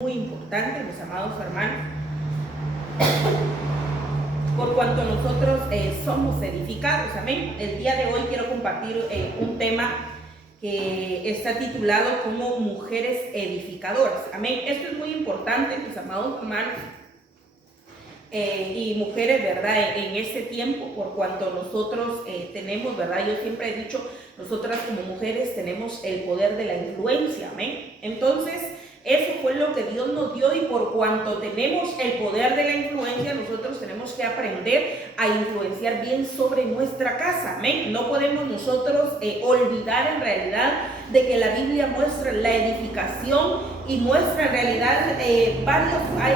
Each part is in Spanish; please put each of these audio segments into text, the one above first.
Muy importante, mis amados hermanos, por cuanto nosotros somos edificados, amén. El día de hoy quiero compartir un tema que está titulado como mujeres edificadoras, amén. Esto es muy importante, mis amados hermanos, y mujeres, ¿verdad? En este tiempo, por cuanto nosotros tenemos, ¿verdad? Yo siempre he dicho, nosotras como mujeres tenemos el poder de la influencia, amén. Entonces, eso fue lo que Dios nos dio, y por cuanto tenemos el poder de la influencia, nosotros tenemos que aprender a influenciar bien sobre nuestra casa, amén. No podemos nosotros olvidar en realidad de que la Biblia muestra la edificación y muestra en realidad hay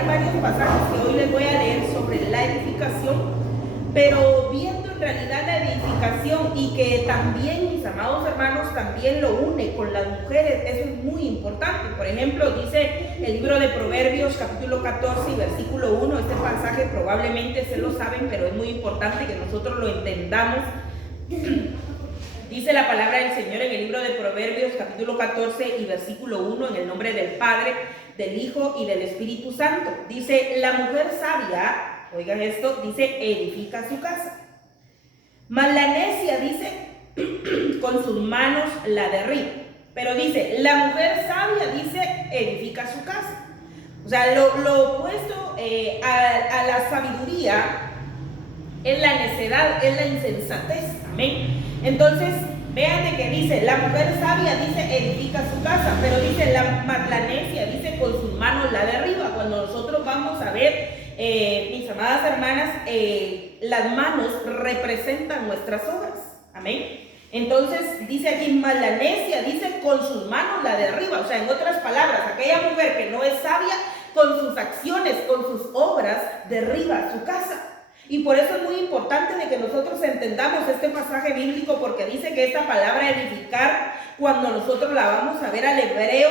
varios pasajes que hoy les voy a leer sobre la edificación, pero viendo en realidad la edificación y que también, mis amados hermanos, también lo une con las mujeres, eso es muy importante. Por ejemplo, dice el libro de Proverbios capítulo 14 y versículo 1, este pasaje probablemente se lo saben, pero es muy importante que nosotros lo entendamos. Dice la palabra del Señor en el libro de Proverbios capítulo 14 y versículo 1, en el nombre del Padre, del Hijo y del Espíritu Santo. Dice, la mujer sabia, oigan esto, dice, edifica su casa, mas la necia, dice, con sus manos la derriba. Pero dice, la mujer sabia, dice, edifica su casa. O sea, lo opuesto a la sabiduría es la necedad, es la insensatez, amén. Entonces, vean de que dice, la mujer sabia, dice, edifica su casa, pero dice, la necia, dice, con sus manos la derriba. Cuando nosotros vamos a ver, mis amadas hermanas, las manos representan nuestras obras, amén. Entonces dice aquí, mas la necia, dice, con sus manos la derriba. O sea, en otras palabras, aquella mujer que no es sabia, con sus acciones, con sus obras, derriba su casa. Y por eso es muy importante de que nosotros entendamos este pasaje bíblico, porque dice que esta palabra edificar, cuando nosotros la vamos a ver al hebreo,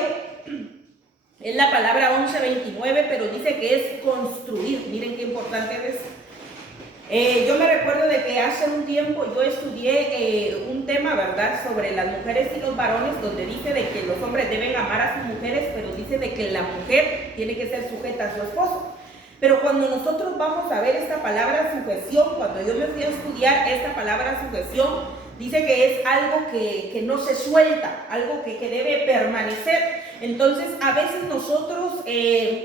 es la palabra 11:29, pero dice que es construir. Miren qué importante es. Yo me recuerdo de que hace un tiempo yo estudié un tema, ¿verdad?, sobre las mujeres y los varones, donde dice de que los hombres deben amar a sus mujeres, pero dice de que la mujer tiene que ser sujeta a su esposo. Pero cuando nosotros vamos a ver esta palabra sujeción, cuando yo me fui a estudiar esta palabra sujeción, dice que es algo que no se suelta, algo que debe permanecer. Entonces, a veces nosotros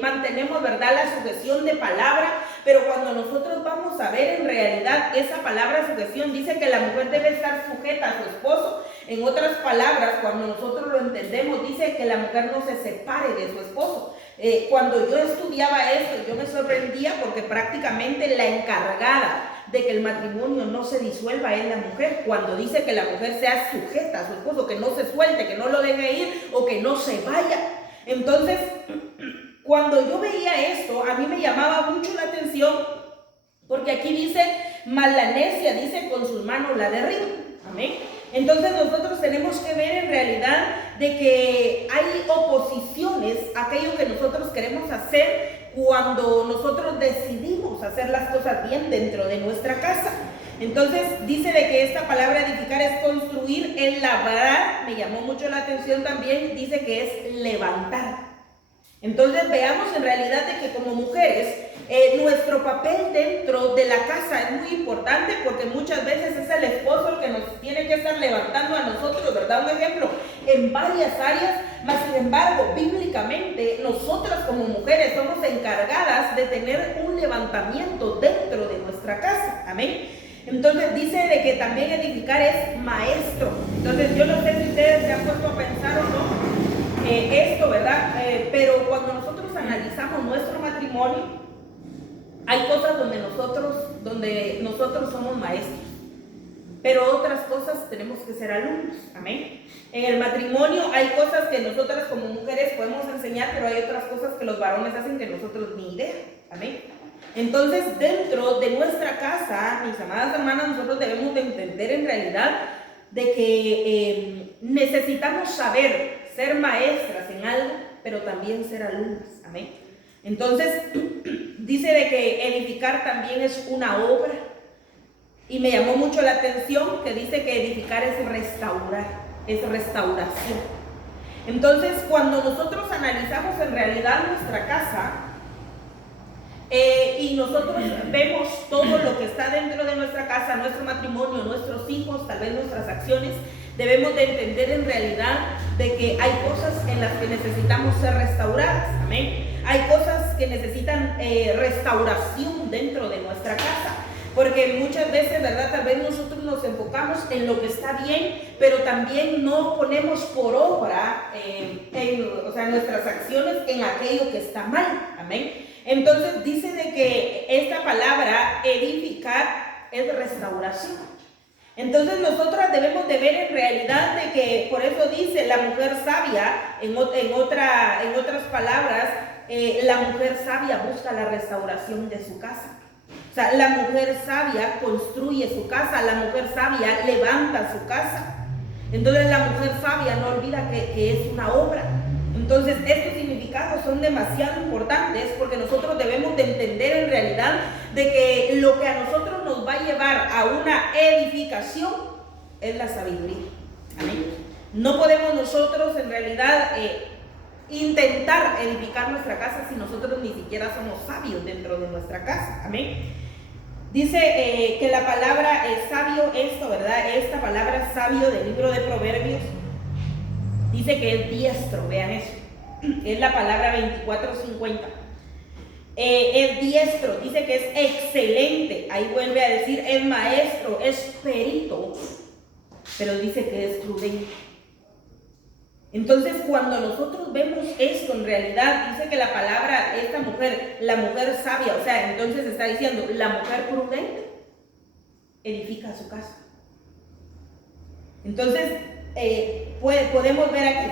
mantenemos, ¿verdad?, la sujeción de palabra, pero cuando nosotros vamos a ver en realidad esa palabra sujeción, dice que la mujer debe estar sujeta a su esposo. En otras palabras, cuando nosotros lo entendemos, dice que la mujer no se separe de su esposo. Cuando yo estudiaba esto, yo me sorprendía porque prácticamente la encargada de que el matrimonio no se disuelva es la mujer, cuando dice que la mujer sea sujeta a su esposo, que no se suelte, que no lo deje ir o que no se vaya. Entonces, cuando yo veía esto, a mí me llamaba mucho la atención, porque aquí dice, mas la necia, dice, con sus manos la derriba, amén. Entonces nosotros tenemos que ver en realidad de que hay oposiciones a aquello que nosotros queremos hacer cuando nosotros decidimos hacer las cosas bien dentro de nuestra casa. Entonces dice de que esta palabra edificar es construir, el labrar, me llamó mucho la atención también, dice que es levantar. Entonces veamos en realidad de que como mujeres, nuestro papel dentro de la casa es muy importante, porque muchas veces es el esposo el que nos tiene que estar levantando a nosotros, ¿verdad? Un ejemplo, en varias áreas, mas sin embargo, bíblicamente, nosotras como mujeres somos encargadas de tener un levantamiento dentro de nuestra casa, amén. Entonces dice de que también edificar es maestro. Entonces yo no sé si ustedes se han puesto a pensar o no esto, ¿verdad? Pero cuando nosotros analizamos nuestro matrimonio, hay cosas donde nosotros somos maestros, pero otras cosas tenemos que ser alumnos, amén. En el matrimonio hay cosas que nosotras como mujeres podemos enseñar, pero hay otras cosas que los varones hacen que nosotros ni idea, amén. Entonces, dentro de nuestra casa, mis amadas hermanas, nosotros debemos de entender en realidad de que necesitamos saber ser maestras en algo, pero también ser alumnas, amén. Entonces, dice de que edificar también es una obra, y me llamó mucho la atención que dice que edificar es restaurar, es restauración. Entonces, cuando nosotros analizamos en realidad nuestra casa, y nosotros vemos todo lo que está dentro de nuestra casa, nuestro matrimonio, nuestros hijos, tal vez nuestras acciones, debemos de entender en realidad de que hay cosas en las que necesitamos ser restauradas, amén. Hay cosas que necesitan restauración dentro de nuestra casa, porque muchas veces, ¿verdad? Tal vez nosotros nos enfocamos en lo que está bien, pero también no ponemos por obra, nuestras acciones en aquello que está mal, amén. Entonces dice de que esta palabra edificar es restauración. Entonces nosotras debemos de ver en realidad de que, por eso dice la mujer sabia, en otras palabras, la mujer sabia busca la restauración de su casa. O sea, la mujer sabia construye su casa, la mujer sabia levanta su casa. Entonces la mujer sabia no olvida que es una obra. Entonces estos significados son demasiado importantes porque nosotros debemos de entender en realidad de que lo que a nosotros nos va a llevar a una edificación es la sabiduría. Amén. No podemos nosotros en realidad intentar edificar nuestra casa si nosotros ni siquiera somos sabios dentro de nuestra casa. Amén. Dice que la palabra sabio, ¿verdad? Esta palabra sabio del libro de Proverbios dice que es diestro, vean eso. Es la palabra 24:50. Es diestro, dice que es excelente. Ahí vuelve a decir, es maestro, es perito, pero dice que es prudente. Entonces, cuando nosotros vemos esto, en realidad dice que la palabra, esta mujer, la mujer sabia, o sea, entonces está diciendo, la mujer prudente edifica su casa. Entonces, podemos ver aquí,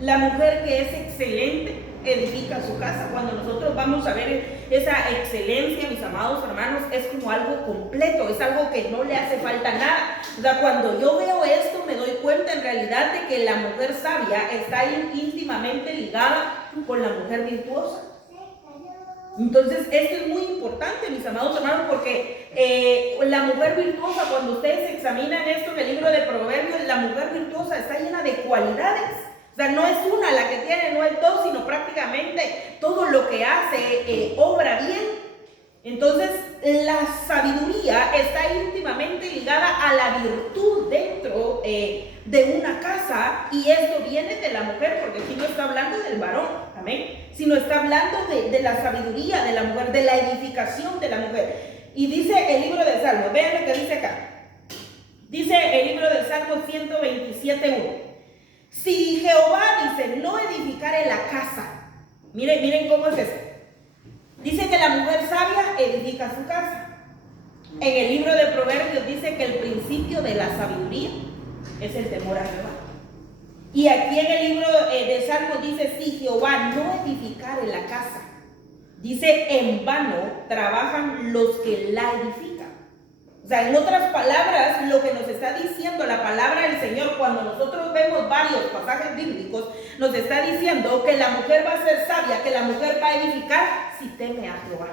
la mujer que es excelente edifica su casa. Cuando nosotros vamos a ver esa excelencia, mis amados hermanos, es como algo completo, es algo que no le hace falta nada. O sea, cuando yo veo esto me doy cuenta en realidad de que la mujer sabia está íntimamente ligada con la mujer virtuosa. Entonces esto es muy importante, mis amados hermanos, porque la mujer virtuosa, cuando ustedes examinan esto en el libro de Proverbios, la mujer virtuosa está llena de cualidades. O sea, no es una la que tiene, no es dos, sino prácticamente todo lo que hace obra bien. Entonces, la sabiduría está íntimamente ligada a la virtud dentro de una casa, y esto viene de la mujer, porque aquí no está hablando del varón, amén, sino está hablando de la sabiduría de la mujer, de la edificación de la mujer. Y dice el libro de Salmos, vean lo que dice acá. Dice el libro de Salmos 127:1. Si Jehová dice, no edificaré la casa. Miren cómo es esto. Dice que la mujer sabia edifica su casa. En el libro de Proverbios dice que el principio de la sabiduría es el temor a Jehová. Y aquí en el libro de Salmos dice, si Jehová no edificare la casa, dice, en vano trabajan los que la edifican. O sea, en otras palabras, lo que nos está diciendo la palabra del Señor, cuando nosotros vemos varios pasajes bíblicos, nos está diciendo que la mujer va a ser sabia, que la mujer va a edificar si teme a Jehová.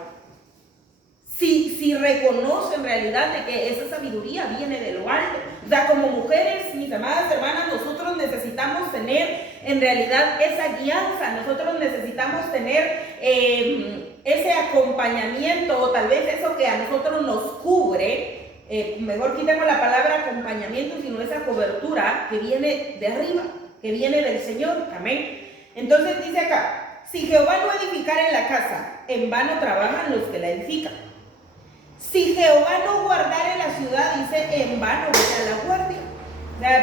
Si reconoce en realidad de que esa sabiduría viene de lo alto. O sea, como mujeres, mis amadas hermanas, nosotros necesitamos tener en realidad esa guianza, nosotros necesitamos tener ese acompañamiento, o tal vez eso que a nosotros nos cubre. Mejor quitemos la palabra acompañamiento, sino esa cobertura que viene de arriba, que viene del Señor, amén. Entonces dice acá, si Jehová no edificare la casa, en vano trabajan los que la edifican. Si Jehová no guardare la ciudad, dice, en vano vela la guardia.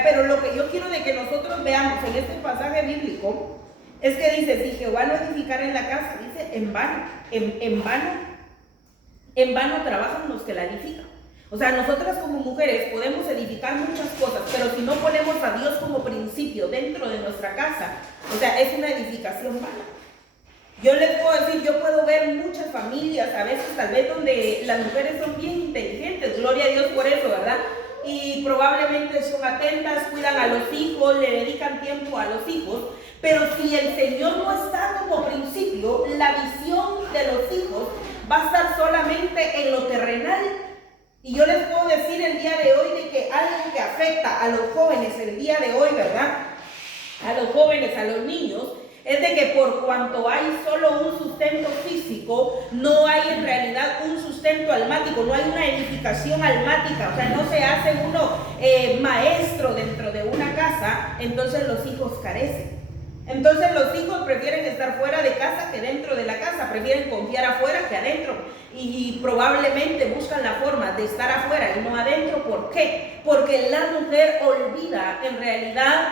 Pero lo que yo quiero de que nosotros veamos en este pasaje bíblico es que dice, si Jehová no edificare la casa, dice, en vano trabajan los que la edifican. O sea, nosotras como mujeres podemos edificar muchas cosas, pero si no ponemos a Dios como principio dentro de nuestra casa, o sea, es una edificación vana. Yo les puedo decir, yo puedo ver muchas familias, a veces tal vez donde las mujeres son bien inteligentes, gloria a Dios por eso, ¿verdad? Y probablemente son atentas, cuidan a los hijos, le dedican tiempo a los hijos, pero si el Señor no está como principio, la visión de los hijos va a estar solamente en lo terrenal. Y yo les puedo decir el día de hoy de que algo que afecta a los jóvenes el día de hoy, ¿verdad? a los jóvenes, a los niños, es de que por cuanto hay solo un sustento físico, no hay en realidad un sustento almático, no hay una edificación almática, o sea, no se hace uno maestro dentro de una casa, entonces los hijos carecen. Entonces los hijos prefieren estar fuera de casa que dentro de la casa, prefieren confiar afuera que adentro y probablemente buscan la forma de estar afuera y no adentro. ¿Por qué? Porque la mujer olvida en realidad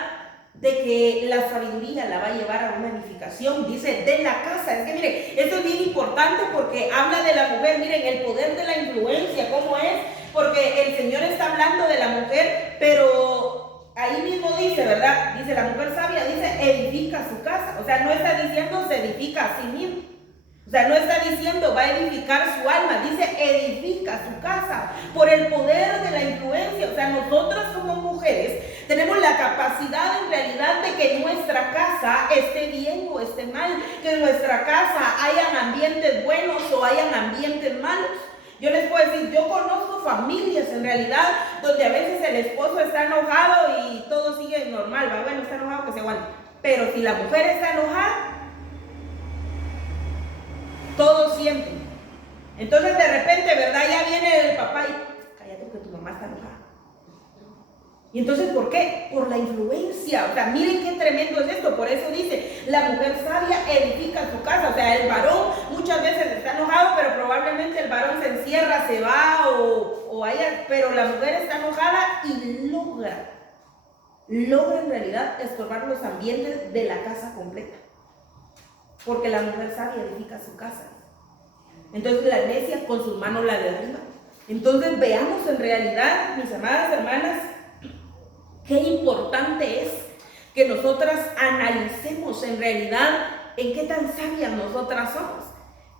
de que la sabiduría la va a llevar a una edificación, dice, de la casa. Es que miren, esto es bien importante porque habla de la mujer, miren, el poder de la influencia, cómo es, porque el Señor está hablando de la mujer, pero ahí mismo dice, ¿verdad? Dice, la mujer sabia, dice, edifica su casa. O sea, no está diciendo se edifica a sí mismo. O sea, no está diciendo va a edificar su alma, dice edifica su casa por el poder de la influencia. O sea, nosotras como mujeres tenemos la capacidad en realidad de que nuestra casa esté bien o esté mal, que en nuestra casa hayan ambientes buenos o hayan ambientes malos. Yo les puedo decir, yo conozco familias en realidad donde a veces el esposo está enojado y todo sigue normal, va, bueno, está enojado, que se aguante. Pero si la mujer está enojada, todos sienten. Entonces de repente, ¿verdad? Ya viene el papá y cállate porque tu mamá está enojada. Y entonces, ¿por qué? Por la influencia. O sea, miren qué tremendo es esto. Por eso dice, la mujer sabia edifica su casa. O sea, el varón muchas veces está enojado, pero probablemente el varón se encierra, se va o haya, pero la mujer está enojada y logra en realidad estorbar los ambientes de la casa completa. Porque la mujer sabia edifica su casa. Entonces la necia con sus manos la derriba. Entonces veamos en realidad, mis amadas hermanas, qué importante es que nosotras analicemos en realidad en qué tan sabias nosotras somos.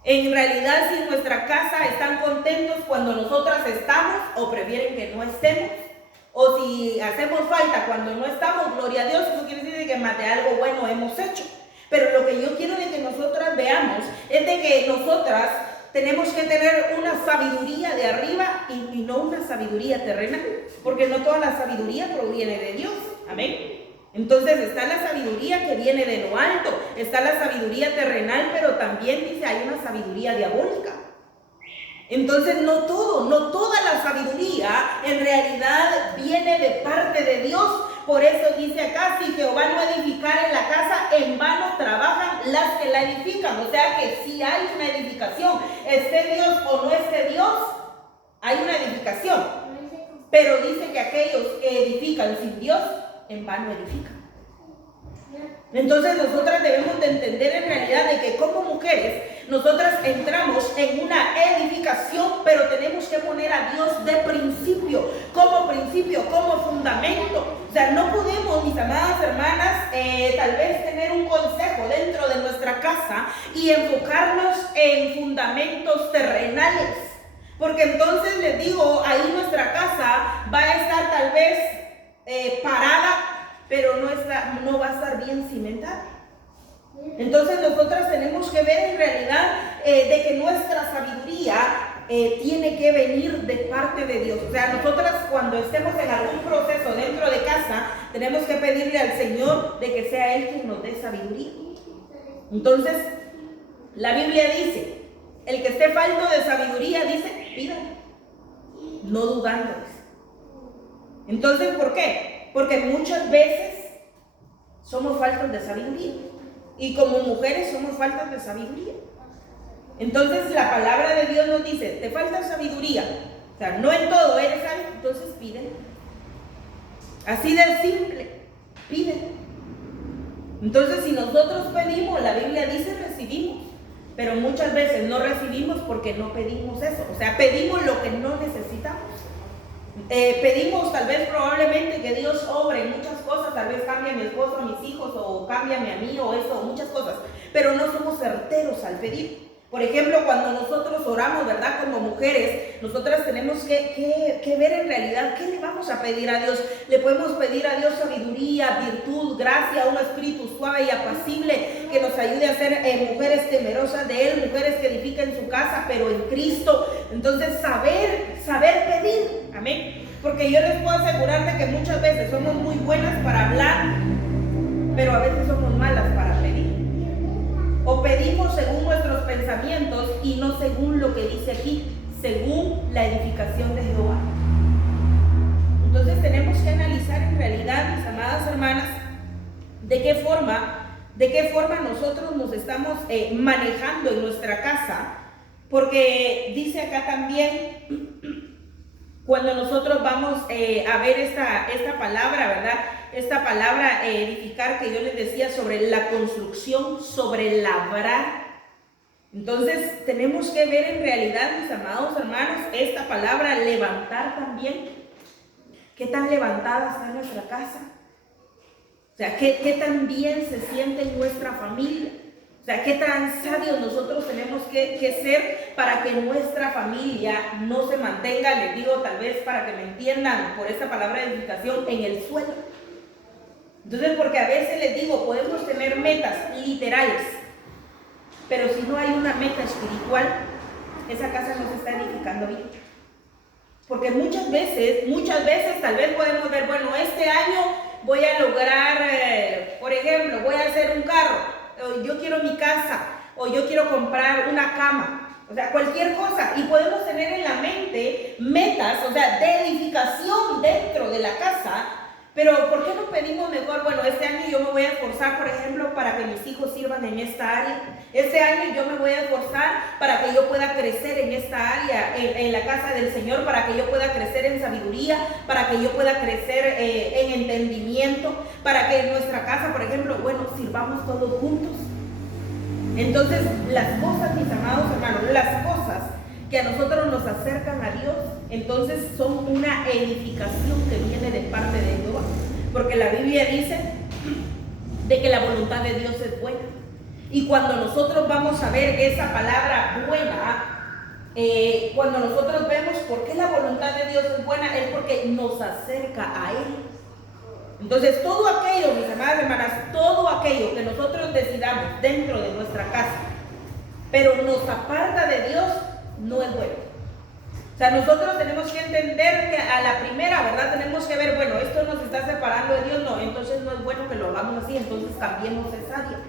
En realidad, si en nuestra casa están contentos cuando nosotras estamos o prefieren que no estemos. O si hacemos falta cuando no estamos, gloria a Dios, eso quiere decir que más de algo bueno hemos hecho. Pero lo que yo quiero de que nosotras veamos es de que nosotras tenemos que tener una sabiduría de arriba y no una sabiduría terrenal, porque no toda la sabiduría proviene de Dios. Amén. Entonces está la sabiduría que viene de lo alto, está la sabiduría terrenal, pero también dice hay una sabiduría diabólica. Entonces no toda la sabiduría en realidad viene de parte de Dios. Por eso dice acá, si Jehová no edificara en la casa, en vano trabajan las que la edifican. O sea que si hay una edificación, esté Dios o no esté Dios, hay una edificación. Pero dice que aquellos que edifican sin Dios, en vano edifican. Entonces nosotras debemos de entender en realidad de que como mujeres nosotras entramos en una edificación, pero tenemos que poner a Dios de principio, como fundamento. O sea, no podemos, mis amadas hermanas, tal vez tener un consejo dentro de nuestra casa y enfocarnos en fundamentos terrenales. Porque entonces les digo, ahí nuestra casa va a estar tal vez parada, pero no va a estar bien cimentada. Entonces nosotras tenemos que ver en realidad de que nuestra sabiduría tiene que venir de parte de Dios. O sea, nosotras cuando estemos en algún proceso dentro de casa, tenemos que pedirle al Señor de que sea Él quien nos dé sabiduría. Entonces, la Biblia dice, el que esté falto de sabiduría, dice, pídale, no dudando. Entonces, ¿por qué? Porque muchas veces somos faltos de sabiduría. Y como mujeres somos faltas de sabiduría. Entonces la palabra de Dios nos dice, te falta sabiduría. O sea, no en todo eres sabio, entonces pídele. Así de simple, pídele. Entonces si nosotros pedimos, la Biblia dice recibimos. Pero muchas veces no recibimos porque no pedimos eso. O sea, pedimos lo que no necesitamos. Pedimos tal vez probablemente que Dios obre en muchas cosas, tal vez cambie a mi esposo, a mis hijos, o cámbiame a mí, o eso, muchas cosas, pero no somos certeros al pedir. Por ejemplo, cuando nosotros oramos, ¿verdad? Como mujeres, nosotras tenemos que ver en realidad qué le vamos a pedir a Dios. Le podemos pedir a Dios sabiduría, virtud, gracia, un espíritu suave y apacible que nos ayude a ser mujeres temerosas de Él, mujeres que edifiquen su casa, pero en Cristo. Entonces, saber pedir, amén. Porque yo les puedo asegurar de que muchas veces somos muy buenas para hablar, pero a veces somos malas para pedir. O pedimos según nuestros pensamientos y no según lo que dice aquí, según la edificación de Jehová. Entonces tenemos que analizar en realidad, mis amadas hermanas, de qué forma nosotros nos estamos manejando en nuestra casa, porque dice acá también, cuando nosotros vamos a ver esta palabra, ¿verdad? Esta palabra edificar que yo les decía sobre la construcción, sobre labrar. Entonces tenemos que ver en realidad, mis amados hermanos, esta palabra levantar también. ¿Qué tan levantada está nuestra casa? O sea, ¿qué tan bien se siente en nuestra familia? O sea, ¿qué tan sabios nosotros tenemos que ser para que nuestra familia no se mantenga, les digo tal vez para que me entiendan por esta palabra de edificación, en el suelo? Entonces, porque a veces les digo, podemos tener metas literales, pero si no hay una meta espiritual, esa casa no se está edificando bien. Porque muchas veces tal vez podemos ver, bueno, este año voy a lograr, por ejemplo, voy a hacer un carro, o yo quiero mi casa, o yo quiero comprar una cama, o sea, cualquier cosa. Y podemos tener en la mente metas, o sea, de edificación dentro de la casa. Pero ¿por qué no pedimos mejor? Bueno, este año yo me voy a esforzar, por ejemplo, para que mis hijos sirvan en esta área. Este año yo me voy a esforzar para que yo pueda crecer en esta área, en la casa del Señor, para que yo pueda crecer en sabiduría, para que yo pueda crecer en entendimiento, para que en nuestra casa, por ejemplo, bueno, sirvamos todos juntos. Entonces, las cosas, mis amados hermanos, las cosas que a nosotros nos acercan a Dios, entonces son una edificación que viene de parte de Jehová. Porque la Biblia dice de que la voluntad de Dios es buena. Y cuando nosotros vamos a ver esa palabra buena, cuando nosotros vemos por qué la voluntad de Dios es buena, es porque nos acerca a Él. Entonces todo aquello, mis amadas hermanas, todo aquello que nosotros decidamos dentro de nuestra casa, pero nos aparta de Dios, no es bueno. O sea, nosotros tenemos que entender que a la primera, ¿verdad? Tenemos que ver, bueno, esto nos está separando de Dios, no, entonces no es bueno que lo hagamos así, entonces cambiemos esa área.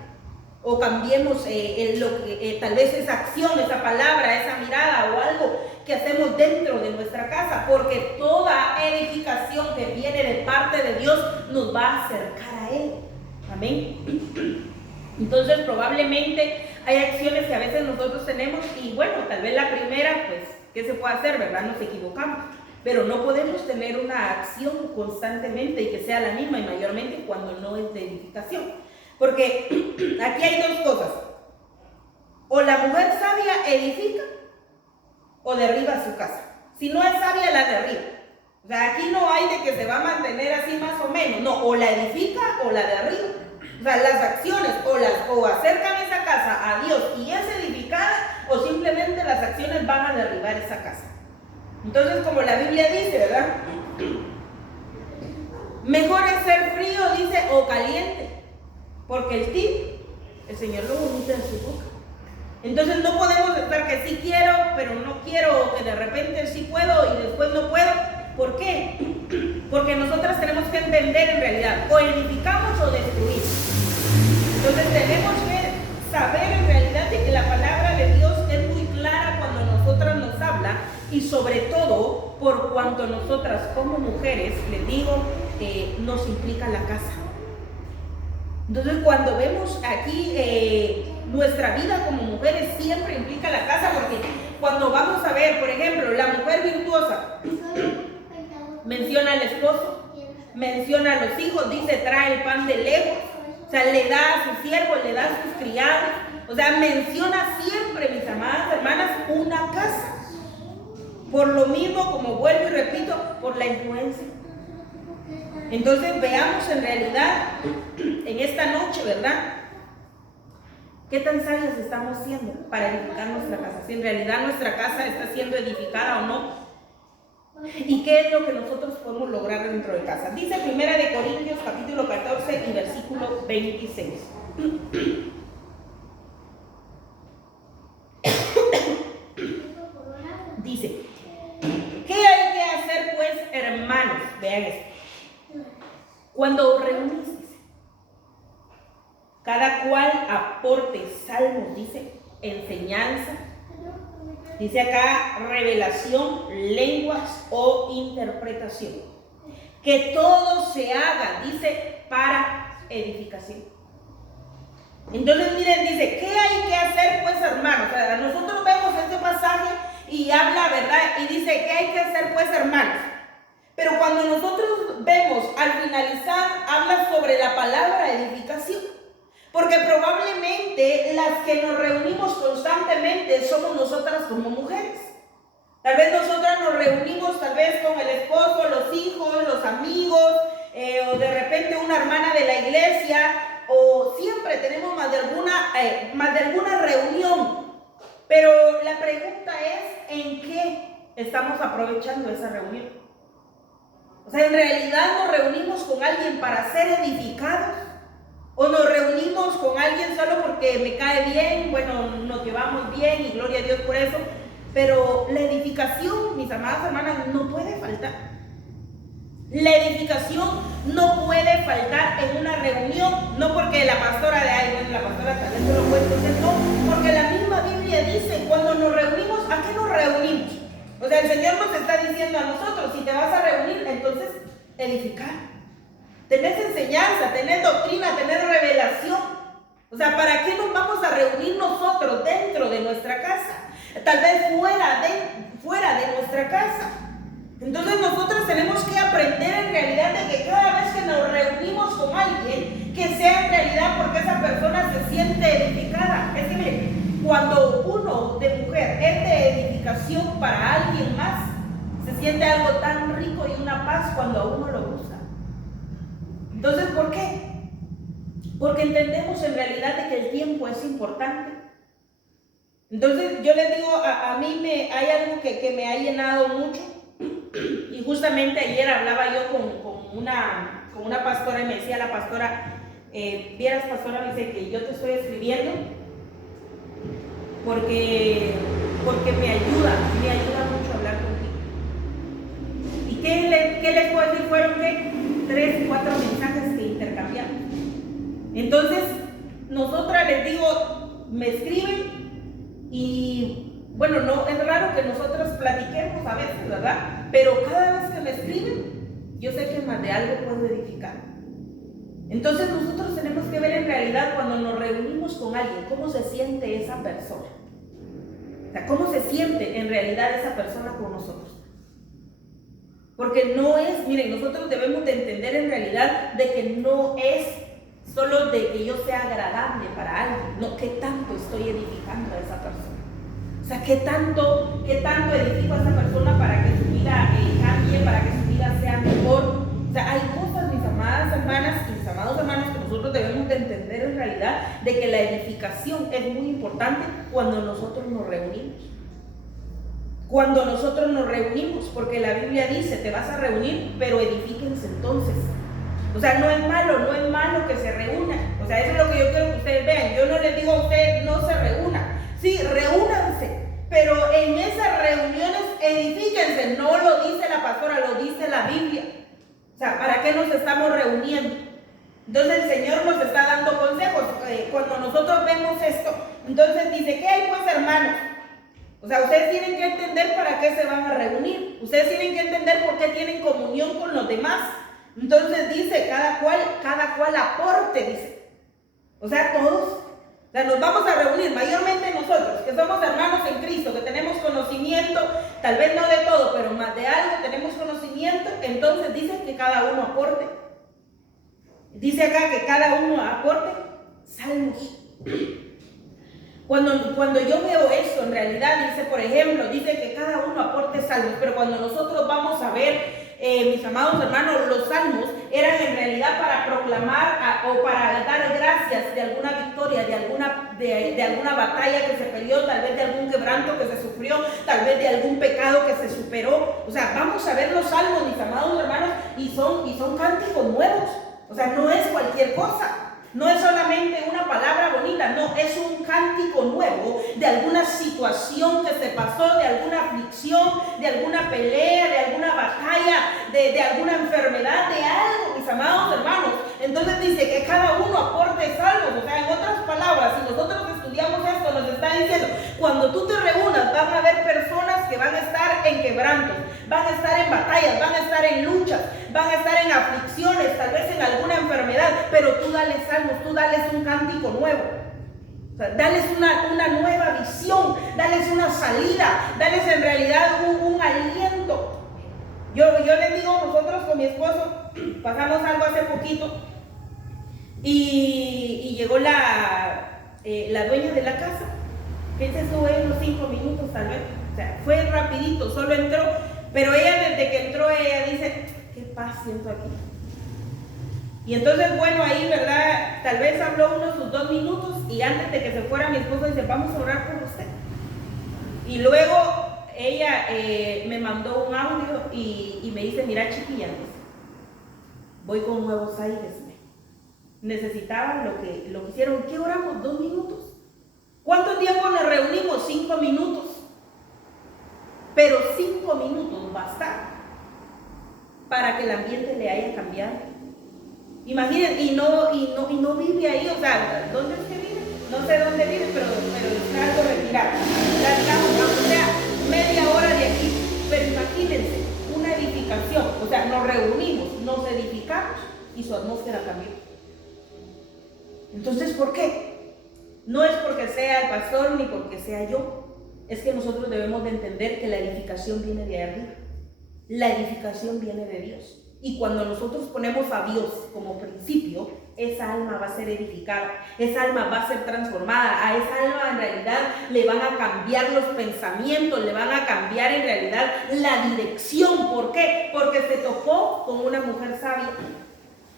O cambiemos tal vez esa acción, esa palabra, esa mirada o algo que hacemos dentro de nuestra casa, porque toda edificación que viene de parte de Dios nos va a acercar a Él. Amén. Entonces probablemente hay acciones que a veces nosotros tenemos y bueno, tal vez la primera, pues, ¿qué se puede hacer, verdad? Nos equivocamos, pero no podemos tener una acción constantemente y que sea la misma y mayormente cuando no es de edificación. Porque aquí hay dos cosas: o la mujer sabia edifica o derriba su casa. Si no es sabia, la derriba. O sea, aquí no hay de que se va a mantener así más o menos, no, o la edifica o la derriba. O sea, las acciones o acercan esa casa a Dios y es edificada, o simplemente las acciones van a derribar esa casa. Entonces, como la Biblia dice, ¿verdad? Mejor es ser frío, dice, o caliente, porque el tibio, el Señor lo vomita en su boca. Entonces no podemos estar que sí quiero, pero no quiero, o que de repente sí puedo y después no puedo. ¿Por qué? Porque nosotras tenemos que entender en realidad, o edificamos o destruimos. Entonces tenemos que saber en realidad de que la palabra de Dios es muy clara cuando nosotras nos habla, y sobre todo por cuanto nosotras como mujeres, les digo, nos implica la casa. Entonces cuando vemos aquí nuestra vida como mujeres siempre implica la casa, porque cuando vamos a ver, por ejemplo, la mujer virtuosa menciona al esposo, menciona a los hijos, dice trae el pan de lejos, o sea, le da a sus siervos, le da a sus criados, o sea, menciona siempre, mis amadas hermanas, una casa. Por lo mismo, como vuelvo y repito, por la influencia. Entonces veamos en realidad en esta noche, ¿verdad? ¿Qué tan sabios estamos siendo para edificar nuestra casa? Si en realidad nuestra casa está siendo edificada o no. ¿Y qué es lo que nosotros podemos lograr dentro de casa? Dice 1 Corintios capítulo 14 y versículo 26. Dice, ¿qué hay que hacer pues, hermanos? Vean esto. Cuando os reunís, cada cual aporte salmos, dice, enseñanza, dice acá revelación, lenguas o interpretación. Que todo se haga, dice, para edificación. Entonces miren, dice, ¿qué hay que hacer pues, hermanos? O sea, nosotros vemos este pasaje y habla, ¿verdad? Y dice, ¿qué hay que hacer pues, hermanos? Pero cuando nosotros vemos al finalizar, habla sobre la palabra edificación. Porque probablemente las que nos reunimos constantemente somos nosotras como mujeres. Tal vez nosotras nos reunimos tal vez con el esposo, los hijos, los amigos, o de repente una hermana de la iglesia, o siempre tenemos más de alguna reunión. Pero la pregunta es, ¿en qué estamos aprovechando esa reunión? O sea, ¿en realidad nos reunimos con alguien para ser edificados? ¿O nos reunimos con alguien solo porque me cae bien? Bueno, nos llevamos bien y gloria a Dios por eso. Pero la edificación, mis amadas hermanas, no puede faltar. La edificación no puede faltar en una reunión, no porque la pastora de ahí, bueno, la pastora tal vez no lo puede decir, no, porque la misma Biblia dice, cuando nos reunimos, ¿a qué nos reunimos? O sea, el Señor nos está diciendo a nosotros, si te vas a reunir, entonces edificar. Tenés enseñanza, tenés doctrina, tenés revelación. O sea, ¿para qué nos vamos a reunir nosotros dentro de nuestra casa? Tal vez fuera de nuestra casa. Entonces nosotros tenemos que aprender en realidad de que cada vez que nos reunimos con alguien, que sea en realidad porque esa persona se siente edificada. Es que miren, cuando uno de mujer es de edificación para alguien más, se siente algo tan rico y una paz cuando a uno lo busca. Entonces, ¿por qué? Porque entendemos en realidad de que el tiempo es importante. Entonces yo les digo, a mí hay algo que me ha llenado mucho. Y justamente ayer hablaba yo con una pastora y me decía la pastora, vieras pastora, me dice que yo te estoy escribiendo porque me ayuda mucho hablar contigo. ¿Y qué les puedo decir? Fueron 3, 4 mensajes que intercambiamos. Entonces nosotras les digo, me escriben y bueno, no es raro que nosotros platiquemos a veces, ¿verdad? Pero cada vez que me escriben, yo sé que más de algo puedo edificar. Entonces nosotros tenemos que ver en realidad cuando nos reunimos con alguien, cómo se siente esa persona. O sea, cómo se siente en realidad esa persona con nosotros. Porque no es, miren, nosotros debemos de entender en realidad de que no es solo de que yo sea agradable para alguien, no, qué tanto estoy edificando a esa persona. O sea, ¿qué tanto edifico a esa persona para que su vida cambie, para que su vida sea mejor? O sea, hay cosas, mis amadas hermanas y mis amados hermanos, que nosotros debemos de entender en realidad de que la edificación es muy importante cuando nosotros nos reunimos. Cuando nosotros nos reunimos, porque la Biblia dice, te vas a reunir, pero edifíquense entonces. O sea, no es malo que se reúnan. O sea, eso es lo que yo quiero que ustedes vean. Yo no les digo a ustedes, no se reúnan. Sí, reúnanse, pero en esas reuniones edifíquense. No lo dice la pastora, lo dice la Biblia. O sea, ¿para qué nos estamos reuniendo? Entonces el Señor nos está dando consejos. Cuando nosotros vemos esto, entonces dice, ¿qué hay pues, hermanos? O sea, ustedes tienen que entender para qué se van a reunir. Ustedes tienen que entender por qué tienen comunión con los demás. Entonces dice, cada cual aporte, dice. O sea, todos. O sea, nos vamos a reunir, mayormente nosotros, que somos hermanos en Cristo, que tenemos conocimiento, tal vez no de todo, pero más de algo tenemos conocimiento. Entonces dice que cada uno aporte. Dice acá que cada uno aporte salmos. Cuando yo veo esto, en realidad dice, por ejemplo, dice que cada uno aporte salmos, pero cuando nosotros vamos a ver, mis amados hermanos, los salmos eran en realidad para proclamar o para dar gracias de alguna victoria, de alguna batalla que se peleó, tal vez de algún quebranto que se sufrió, tal vez de algún pecado que se superó. O sea, vamos a ver los salmos, mis amados hermanos, y son cánticos nuevos. O sea, no es cualquier cosa. No es solamente una palabra bonita, no, es un cántico nuevo de alguna situación que se pasó, de alguna aflicción, de alguna pelea, de alguna batalla, de alguna enfermedad, de algo, mis amados hermanos. Entonces dice que cada uno aporte salmos. O sea, en otras palabras, si nosotros estudiamos esto, nos está diciendo, cuando tú te reúnas, van a haber personas que van a estar en quebrantos, van a estar en batallas, van a estar en luchas, van a estar en aflicciones, tal vez en alguna enfermedad, pero tú dales salmos, tú dales un cántico nuevo. O sea, dales una nueva visión, dales una salida, dales en realidad un aliento. Yo les digo, nosotros con mi esposo pasamos algo hace poquito y llegó la dueña de la casa, que se estuvo en unos 5 minutos tal vez, o sea, fue rapidito, solo entró, pero ella desde que entró, ella dice, qué paz siento aquí. Y entonces, bueno, ahí, ¿verdad? Tal vez habló unos sus 2 minutos y antes de que se fuera mi esposo dice, vamos a orar por usted. Y luego ella me mandó un audio y me dice, mira chiquilla, voy con nuevos aires. Necesitaban lo que hicieron. ¿Qué oramos? 2 minutos. ¿Cuánto tiempo nos reunimos? 5 minutos. Pero 5 minutos basta para que el ambiente le haya cambiado. Imagínense, y no vive ahí, o sea, ¿dónde es que vive? No sé dónde vive, pero está algo retirado. O sea, media hora de aquí. Pero imagínense, una edificación, o sea, nos reunimos, nos edificamos y su atmósfera cambió. Entonces, ¿por qué? No es porque sea el pastor ni porque sea yo. Es que nosotros debemos de entender que la edificación viene de arriba. La edificación viene de Dios. Y cuando nosotros ponemos a Dios como principio, esa alma va a ser edificada, esa alma va a ser transformada, a esa alma en realidad le van a cambiar los pensamientos, le van a cambiar en realidad la dirección. ¿Por qué? Porque se topó con una mujer sabia,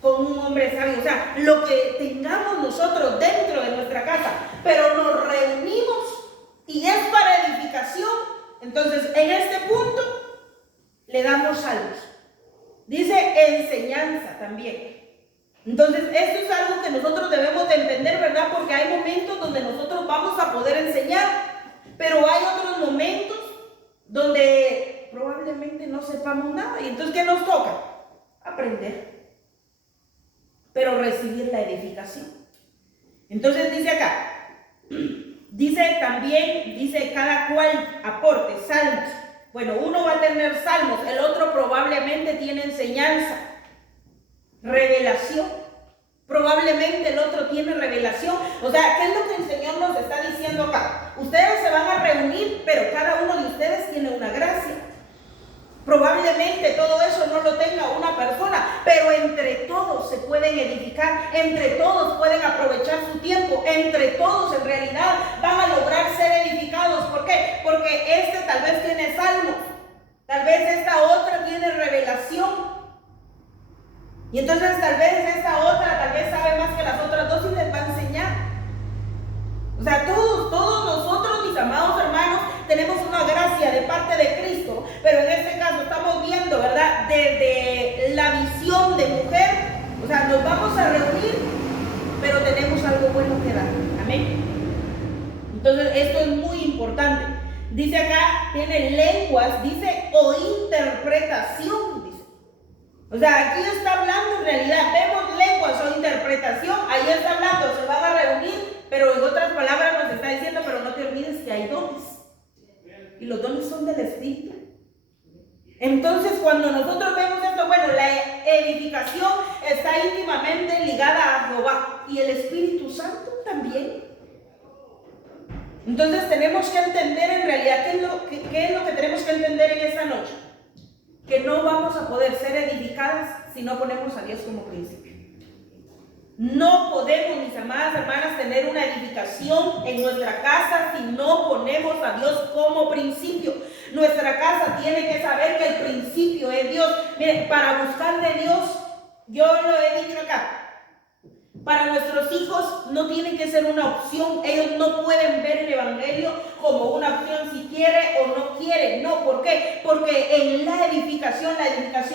con un hombre sabio. O sea, lo que tengamos nosotros dentro de nuestra casa, pero nos reunimos y es para edificación, entonces en este punto le damos salmos. Dice enseñanza también. Entonces, esto es algo que nosotros debemos de entender, ¿verdad? Porque hay momentos donde nosotros vamos a poder enseñar, pero hay otros momentos donde probablemente no sepamos nada. Y entonces, ¿qué nos toca? Aprender, pero recibir la edificación. Entonces, dice acá, dice también, dice cada cual aporte salmos. Bueno, uno va a tener salmos, el otro probablemente tiene enseñanza, revelación. Probablemente el otro tiene revelación. O sea, ¿qué es lo que el Señor nos está diciendo acá? Ustedes se van a reunir, pero cada uno de ustedes tiene una gracia. Probablemente todo eso no lo tenga una persona, pero entre todos se pueden edificar, entre todos pueden aprovechar su tiempo, entre todos en realidad van a lograr ser edificados. ¿Por qué? Porque este tal vez tiene salmos, tal vez esta otra tiene revelación. Y entonces tal vez esta otra tal vez sabe más que las otras dos y les va a enseñar. O sea, todos nosotros, mis amados hermanos, tenemos una gracia de parte de Cristo, pero en este caso estamos viendo, ¿verdad? Desde la visión de mujer, o sea, nos vamos a reunir, pero tenemos algo bueno que dar. Amén. Entonces, esto es muy importante. Dice acá, tiene lenguas, dice, o interpretación, dice. O sea, aquí está hablando en realidad, vemos lenguas o interpretación, ahí está hablando, se van a reunir, pero en otras palabras nos está diciendo, pero no te olvides que hay dones. Y los dones son del Espíritu. Entonces, cuando nosotros vemos esto, bueno, la edificación está íntimamente ligada a Jehová y el Espíritu Santo también. Entonces, tenemos que entender en realidad qué es lo que tenemos que entender en esta noche. Que no vamos a poder ser edificadas si no ponemos a Dios como principio. No podemos, mis amadas hermanas, tener una edificación en nuestra casa si no ponemos a Dios como principio. Nuestra casa tiene que saber que el principio es Dios. Miren, para buscar de Dios, yo lo he dicho acá, para nuestros hijos no tiene que ser una opción. Ellos no pueden ver el evangelio como una opción si quiere o no quiere. No, ¿por qué? Porque en la edificación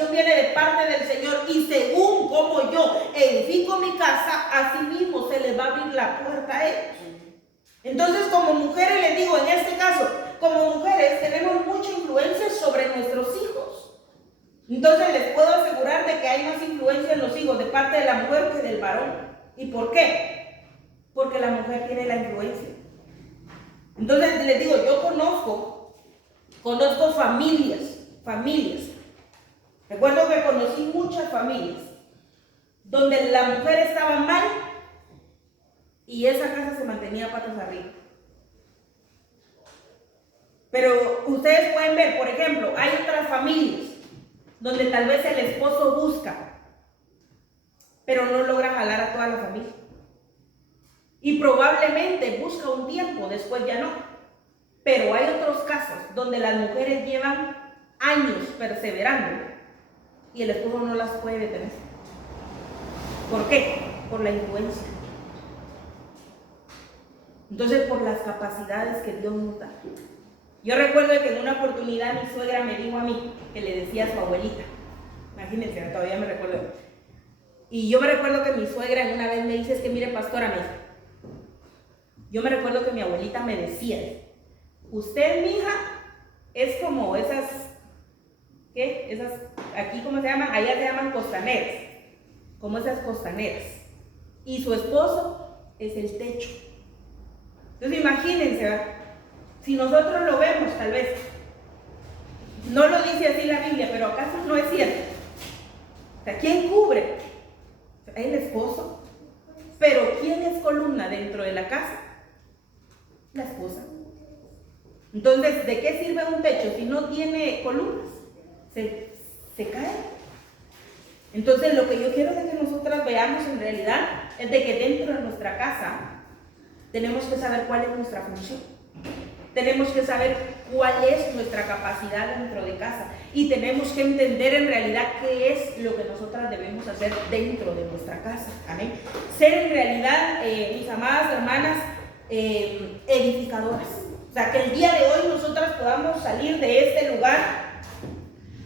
viene de parte del Señor. Y según como yo edifico mi casa, así mismo se les va a abrir la puerta a ellos. Entonces, como mujeres les digo, en este caso, como mujeres tenemos mucha influencia sobre nuestros hijos. Entonces les puedo asegurar de que hay más influencia en los hijos de parte de la mujer que del varón. ¿Y por qué? Porque la mujer tiene la influencia. Entonces les digo, yo conozco familias. Recuerdo que conocí muchas familias donde la mujer estaba mal y esa casa se mantenía patas arriba. Pero ustedes pueden ver, por ejemplo, hay otras familias donde tal vez el esposo busca, pero no logra jalar a toda la familia. Y probablemente busca un tiempo, después ya no. Pero hay otros casos donde las mujeres llevan años perseverando y el esposo no las puede detener. ¿Por qué? Por la influencia. Entonces, por las capacidades que Dios nos da. Yo recuerdo que en una oportunidad mi suegra me dijo a mí, que le decía a su abuelita, imagínense, todavía me recuerdo. Y yo me recuerdo que mi suegra una vez me dice, es que mire pastora, me dice, yo me recuerdo que mi abuelita me decía, usted, mija, es como esas, ¿qué? Esas, aquí ¿cómo se llaman? Allá se llaman costaneras, como esas costaneras. Y su esposo es el techo. Entonces imagínense, ¿verdad? Si nosotros lo vemos, tal vez, no lo dice así la Biblia, pero acaso no es cierto. O sea, ¿quién cubre? El esposo. Pero ¿quién es columna dentro de la casa? La esposa. Entonces, ¿de qué sirve un techo si no tiene columnas? Se cae. Entonces, lo que yo quiero de que nosotras veamos en realidad es de que dentro de nuestra casa tenemos que saber cuál es nuestra función. Tenemos que saber cuál es nuestra capacidad dentro de casa y tenemos que entender en realidad qué es lo que nosotras debemos hacer dentro de nuestra casa. Amén. Ser en realidad, mis amadas hermanas, edificadoras. O sea, que el día de hoy nosotras podamos salir de este lugar,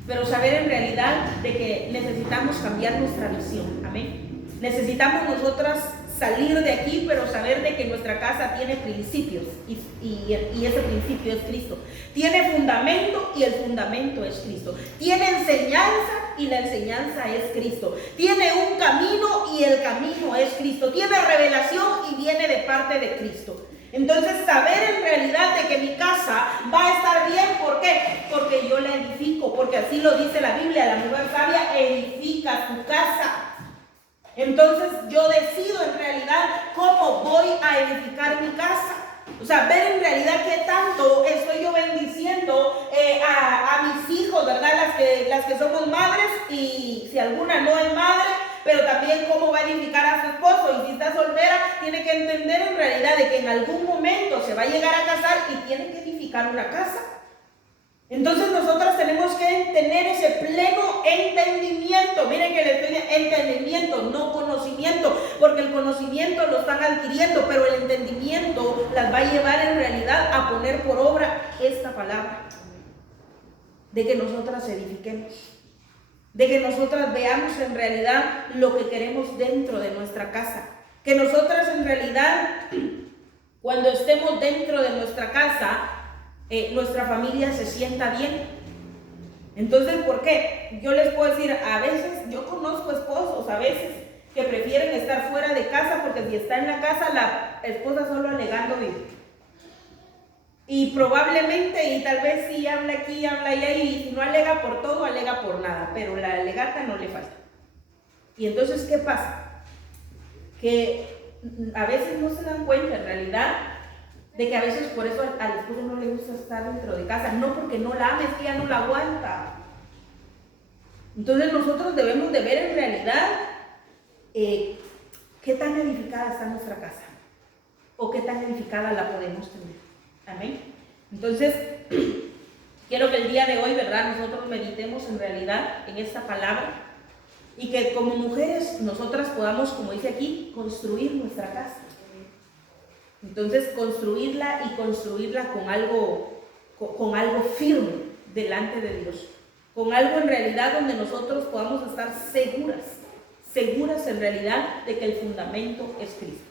pero saber en realidad de que necesitamos cambiar nuestra visión. Amén. Necesitamos nosotras salir de aquí, pero saber de que nuestra casa tiene principios y ese principio es Cristo. Tiene fundamento y el fundamento es Cristo. Tiene enseñanza y la enseñanza es Cristo. Tiene un camino y el camino es Cristo. Tiene revelación y viene de parte de Cristo. Entonces saber en realidad de que mi casa va a estar bien, ¿por qué? Porque yo la edifico, porque así lo dice la Biblia, la mujer sabia edifica su casa. Entonces yo decido en realidad cómo voy a edificar mi casa. O sea, ver en realidad qué tanto estoy yo bendiciendo a mis hijos, ¿verdad? Las que somos madres, y si alguna no es madre, pero también cómo va a edificar a su esposo. Y si está soltera, tiene que entender en realidad de que en algún momento se va a llegar a casar y tiene que edificar una casa. Entonces nosotros tenemos que tener ese pleno entendimiento. Miren que le estoy diciendo entendimiento, no conocimiento, porque el conocimiento lo están adquiriendo, pero el entendimiento las va a llevar en realidad a poner por obra esta palabra, de que nosotras edifiquemos, de que nosotras veamos en realidad lo que queremos dentro de nuestra casa, que nosotras en realidad cuando estemos dentro de nuestra casa, nuestra familia se sienta bien. Entonces, ¿por qué? Yo les puedo decir, a veces, yo conozco esposos, a veces, que prefieren estar fuera de casa, porque si está en la casa, la esposa solo alegando vivir. Y probablemente, y tal vez sí habla aquí, habla allá, y si no alega por todo, alega por nada, pero la alegata no le falta. Y entonces, ¿qué pasa? Que a veces no se dan cuenta, en realidad, de que a veces por eso al esposo no le gusta estar dentro de casa, no porque no la ame, es que ella no la aguanta. Entonces nosotros debemos de ver en realidad qué tan edificada está nuestra casa, o qué tan edificada la podemos tener. Amén. Entonces quiero que el día de hoy, ¿verdad?, nosotros meditemos en realidad en esta palabra, y que como mujeres nosotras podamos, como dice aquí, construir nuestra casa. Entonces construirla y construirla con algo firme delante de Dios, con algo en realidad donde nosotros podamos estar seguras en realidad de que el fundamento es Cristo.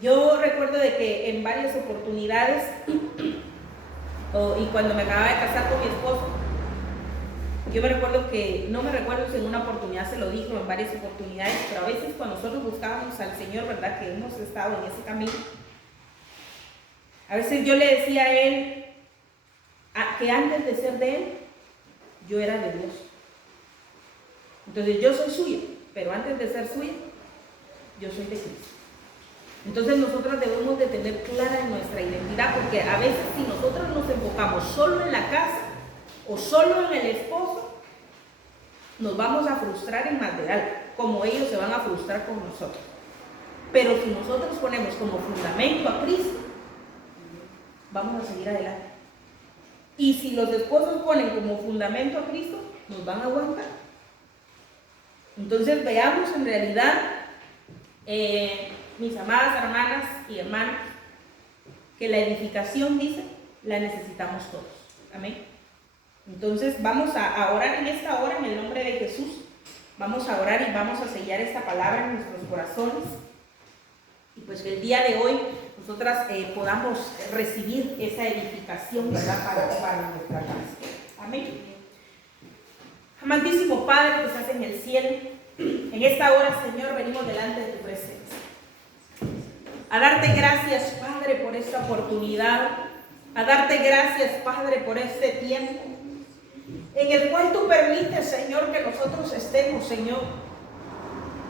Yo recuerdo de que en varias oportunidades y cuando me acababa de casar con mi esposo, Yo me recuerdo que, no me recuerdo si en una oportunidad se lo dijo, en varias oportunidades, pero a veces cuando nosotros buscábamos al Señor, ¿verdad? Que hemos estado en ese camino, a veces yo le decía a Él que antes de ser de Él, yo era de Dios. Entonces yo soy suya, pero antes de ser suya, yo soy de Cristo. Entonces nosotros debemos de tener clara nuestra identidad, porque a veces si nosotros nos enfocamos solo en la casa o solo en el esposo, nos vamos a frustrar en material, como ellos se van a frustrar con nosotros. Pero si nosotros ponemos como fundamento a Cristo, vamos a seguir adelante. Y si los esposos ponen como fundamento a Cristo, nos van a aguantar. Entonces veamos en realidad, mis amadas hermanas y hermanos, que la edificación, dice, la necesitamos todos. Amén. Entonces vamos a orar en esta hora en el nombre de Jesús. Vamos a orar y vamos a sellar esta palabra en nuestros corazones. Y pues que el día de hoy nosotras podamos recibir esa edificación, ¿verdad? Para nuestra casa. Amén. Amantísimo Padre que estás en el cielo, en esta hora, Señor, venimos delante de tu presencia. A darte gracias, Padre, por esta oportunidad. A darte gracias, Padre, por este tiempo en el cual tú permites, Señor, que nosotros estemos, Señor,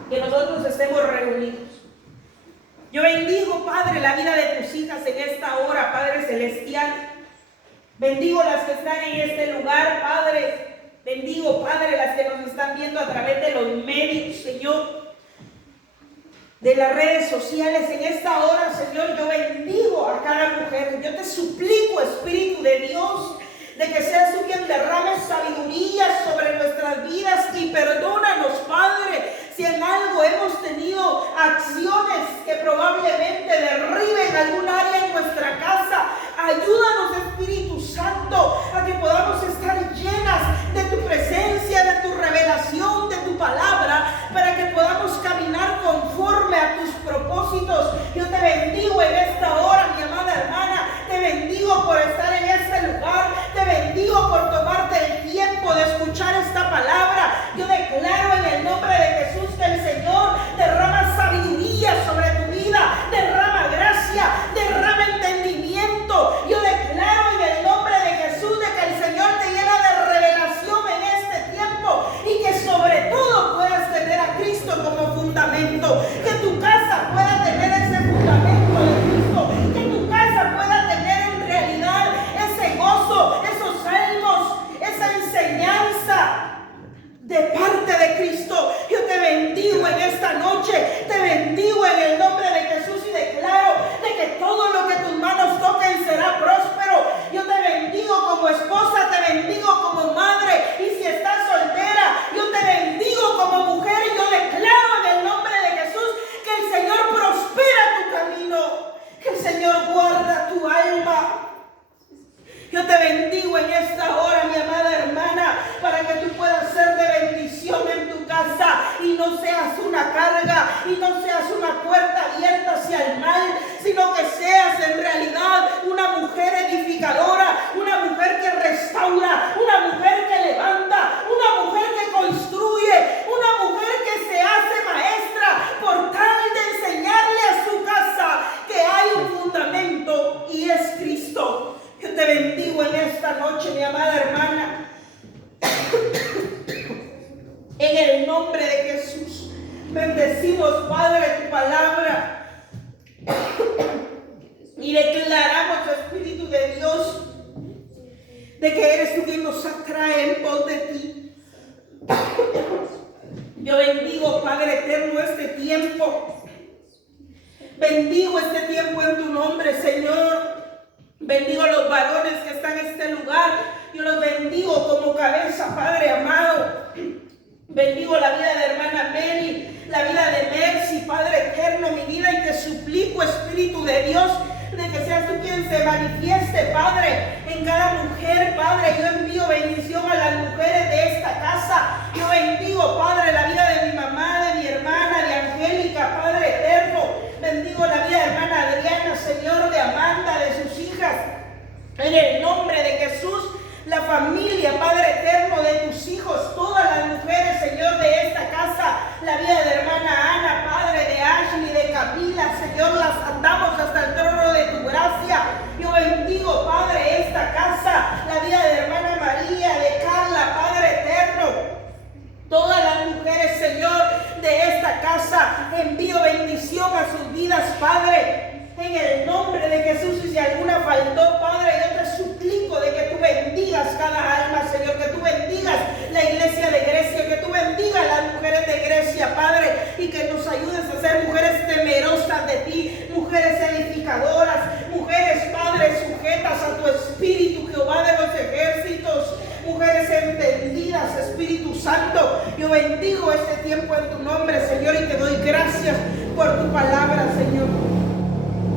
que nosotros estemos reunidos. Yo bendigo, Padre, la vida de tus hijas en esta hora, Padre Celestial. Bendigo las que están en este lugar, Padre. Bendigo, Padre, las que nos están viendo a través de los medios, Señor, de las redes sociales. En esta hora, Señor, yo bendigo a cada mujer. Yo te suplico, Espíritu de Dios, de que seas tú quien derrame sabiduría sobre nuestras vidas y perdónanos, Padre, si en algo hemos tenido acciones que probablemente derriben algún área en nuestra casa. Ayúdanos, Espíritu Santo, a que podamos estar llenas de tu presencia, de tu revelación, de tu palabra, para que podamos caminar conforme a tus propósitos. Yo te bendigo en esta hora, mi amada hermana. Te bendigo por estar en este lugar. Te bendigo por tomarte el tiempo de escuchar esta palabra. Yo declaro en el nombre de Jesús que el Señor derrama sabiduría sobre tu vida, derrama gracia, derrama entendimiento. Yo declaro en el nombre de Jesús de que el Señor te llena de revelación en este tiempo y que sobre todo puedas tener a Cristo como fundamento, que tu casa pueda tener ese fundamento de Cristo, que tu casa pueda tener en realidad ese gozo, esos salmos, esa enseñanza de parte de Cristo. Yo te bendigo en esta noche, te bendigo en el nombre de Jesús y declaro de que todo lo que tus manos toquen será próspero. Yo te bendigo como esposa, te bendigo como madre, y si estás soltera, yo te bendigo como mujer. Yo declaro en el nombre de Jesús que el Señor prospera tu camino, que el Señor guarda tu alma. Yo te bendigo en esta hora, mi amada hermana, para que tú puedas ser de bendición en tu casa y no seas una carga y no seas una puerta abierta hacia el mal, sino que seas en realidad una mujer edificadora, una mujer que restaura, una mujer que levanta, una mujer que construye, una mujer que se hace maestra por tal de enseñarle a su casa que hay un fundamento y es Cristo. Yo te bendigo en esta noche, mi amada hermana, en el nombre de Jesús. Bendecimos, Padre, tu palabra y declaramos, Espíritu de Dios, de que eres tú quien nos atrae en pos de ti. Yo bendigo, Padre eterno, este tiempo. Bendigo este tiempo en tu nombre, Señor. Bendigo a los varones que están en este lugar. Yo los bendigo como cabeza, Padre amado. Bendigo la vida de hermana Mary, la vida de Mercy, Padre eterno, mi vida, y te suplico, Espíritu de Dios, de que seas tú quien se manifieste, Padre, en cada mujer, Padre. Yo envío bendición a las mujeres de esta casa. Yo bendigo, Padre, la vida de mi mamá, de mi hermana, de Angélica, Padre eterno. Bendigo la vida de hermana Adriana, Señor, de Amanda, de sus hijas. En el nombre de Jesús, la familia, Padre eterno, de tus hijos. hijos, todas las mujeres, Señor, de esta casa, la vida de hermana Ana, Padre, de Ashley, de Camila, Señor, las andamos hasta el trono de tu gracia. Yo bendigo, Padre, esta casa, la vida de hermana María, de Carla, Padre eterno. Todas las mujeres, Señor, de esta casa, envío bendición a sus vidas, Padre. En el nombre de Jesús, y si alguna faltó, Padre, yo te suplico de que tú bendigas cada alma, Señor, que tú bendigas la iglesia de Grecia, que tú bendigas las mujeres de Grecia, Padre, y que nos ayudes a ser mujeres temerosas de ti, mujeres edificadoras, mujeres, Padre, sujetas a tu Espíritu, Jehová de los ejércitos, mujeres entendidas, Espíritu Santo. Yo bendigo este tiempo en tu nombre, Señor, y te doy gracias por tu palabra, Señor.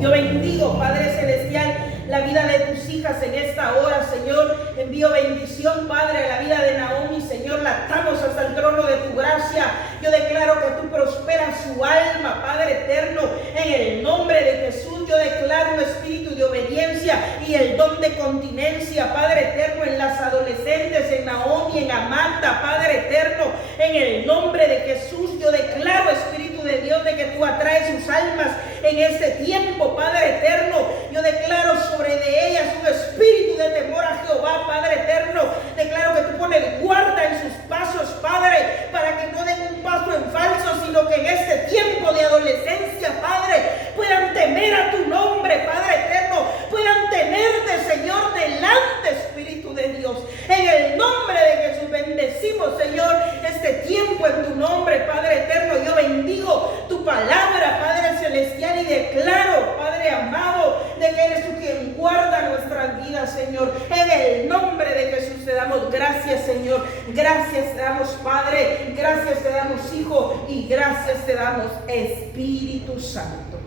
Yo bendigo, Padre Celestial, la vida de tus hijas en esta hora, Señor. Envío bendición, Padre, a la vida de Naomi, Señor. La atamos hasta el trono de tu gracia. Yo declaro que tú prosperas su alma, Padre eterno. En el nombre de Jesús, yo declaro un espíritu de obediencia y el don de continencia, Padre eterno, en las adolescentes, en Naomi, en Amanda, Padre eterno. En el nombre de Jesús, yo declaro, Espíritu de Dios, de que tú atraes sus almas en este tiempo, Padre eterno. Yo declaro sobre de ellas un espíritu de temor a Jehová, Padre eterno. Declaro que tú pones guarda en sus pasos, Padre, para que no den un paso en falso, sino que en este tiempo de adolescencia, Padre, puedan temer a tu nombre, Padre eterno, puedan tenerte, Señor, delante, Espíritu de Dios. En el nombre de Jesús bendecimos, Señor, este tiempo en tu nombre, Padre eterno. Yo bendigo tu palabra, Padre celestial, y declaro, Padre amado, de que eres tú quien guarda nuestras vidas, Señor. En el nombre de Jesús te damos gracias, Señor. Gracias te damos, Padre. Gracias te damos, Hijo. Y gracias te damos, Espíritu Santo.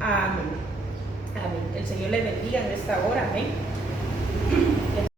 Amén. Amén. El Señor les bendiga en esta hora. Amén.